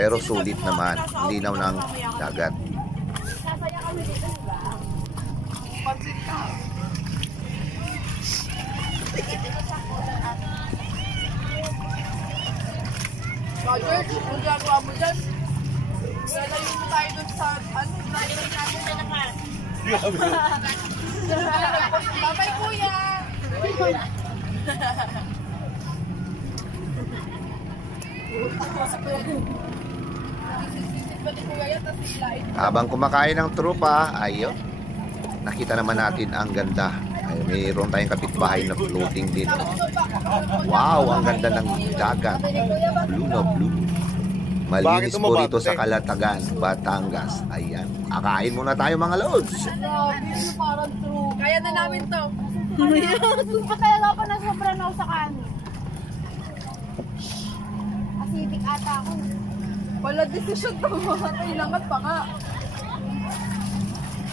Pero sulit naman, linaw ng dagat. Sasaya kami dito, diba? Pansin ka. Roger, kung gagawa mo dyan, lalayo mo tayo dun sa, ano, driver natin na naman. Babay, kuya! Habang kumakain ng trupa, ayun, nakita naman natin ang ganda. Ay, mayroon tayong kapitbahay na floating din. Wow, ang ganda ng dagat. Blue na blue. Malinis po rito sa Calatagan, Batangas. Ayan, kakain muna tayo mga lods. Parang true. Kaya na namin to. Kaya nga pa na sobra na ako sa kanin. Acidic ata ako. Wala decision to mga kailangan pa nga.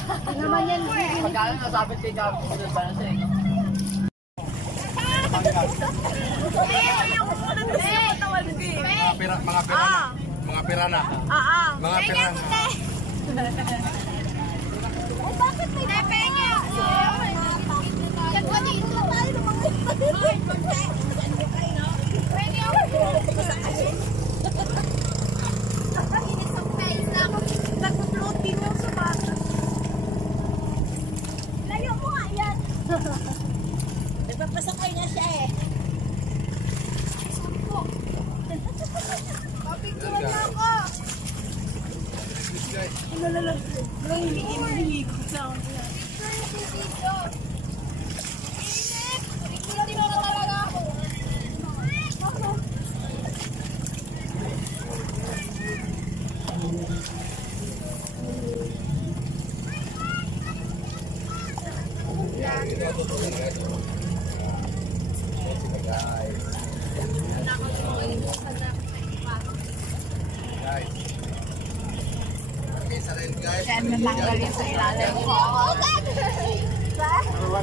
Ano naman yan? Pagkala nasabit kay Gabi. Mga pirana. Mga pirana. Ay, bakit may napenga? Ganda dito tayo naman. Pwede ako. Nakakinis ang face na ako. Nag-float din yung sumata. Layo mo nga yan. Nagpapasakay na siya eh. Papicturan na ako. Hinihilig ko sa ako. Picturan mo na talaga ako. Yan, natanggal yun sa ilalim mo.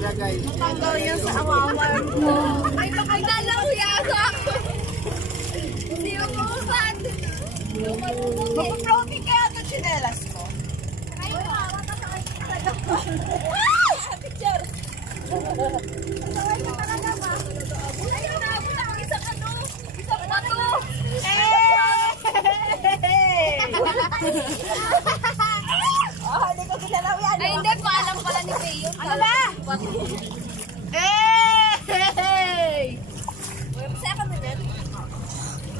Natanggal yun sa awawan mo. Ay, nalauya ako. Hindi mo buusan. Mag-floating kaya ito chinelas ko. Ayun nga, matasakay talaga. Picture! Masakay ka talaga ba? Ayun na, wala akong isang ano. Isang bato. Hindi ko kinalaw yan. Ay, hindi. Paalam pala ni Peo. Ano ba? Hey! Masaya kami din.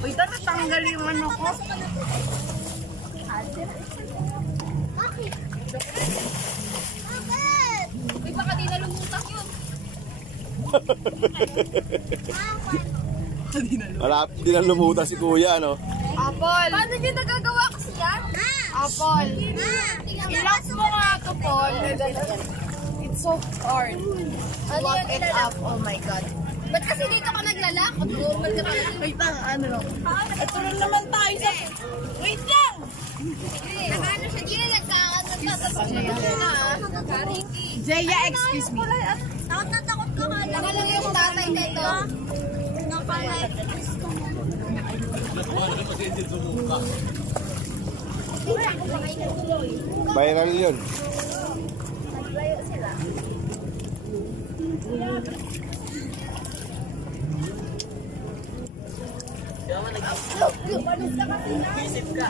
Uy, ito natanggal yung ano ko. Bakit? Bakit? Uy, baka di na lumutak yun. Wala, hindi na lumutas si kuya, ano? Apple! Paano nyo nagagawa kasi yan? Apple! Ilock mo nga ito, Paul. It's so hard. Lock it up. Oh my God. Ba't kasi dito ka naglalakad? Normal ka talaga. Wait lang, ano no? Ito rin naman tayo sa... Wait lang! Ano siya? Di na nagkakatatakot na. Kariki. Jaya, excuse me. Takot na takot ka ka. Taka lang yung tatay nito. Viral yun. Layo sila. Panis ka kasi na. Isip ka.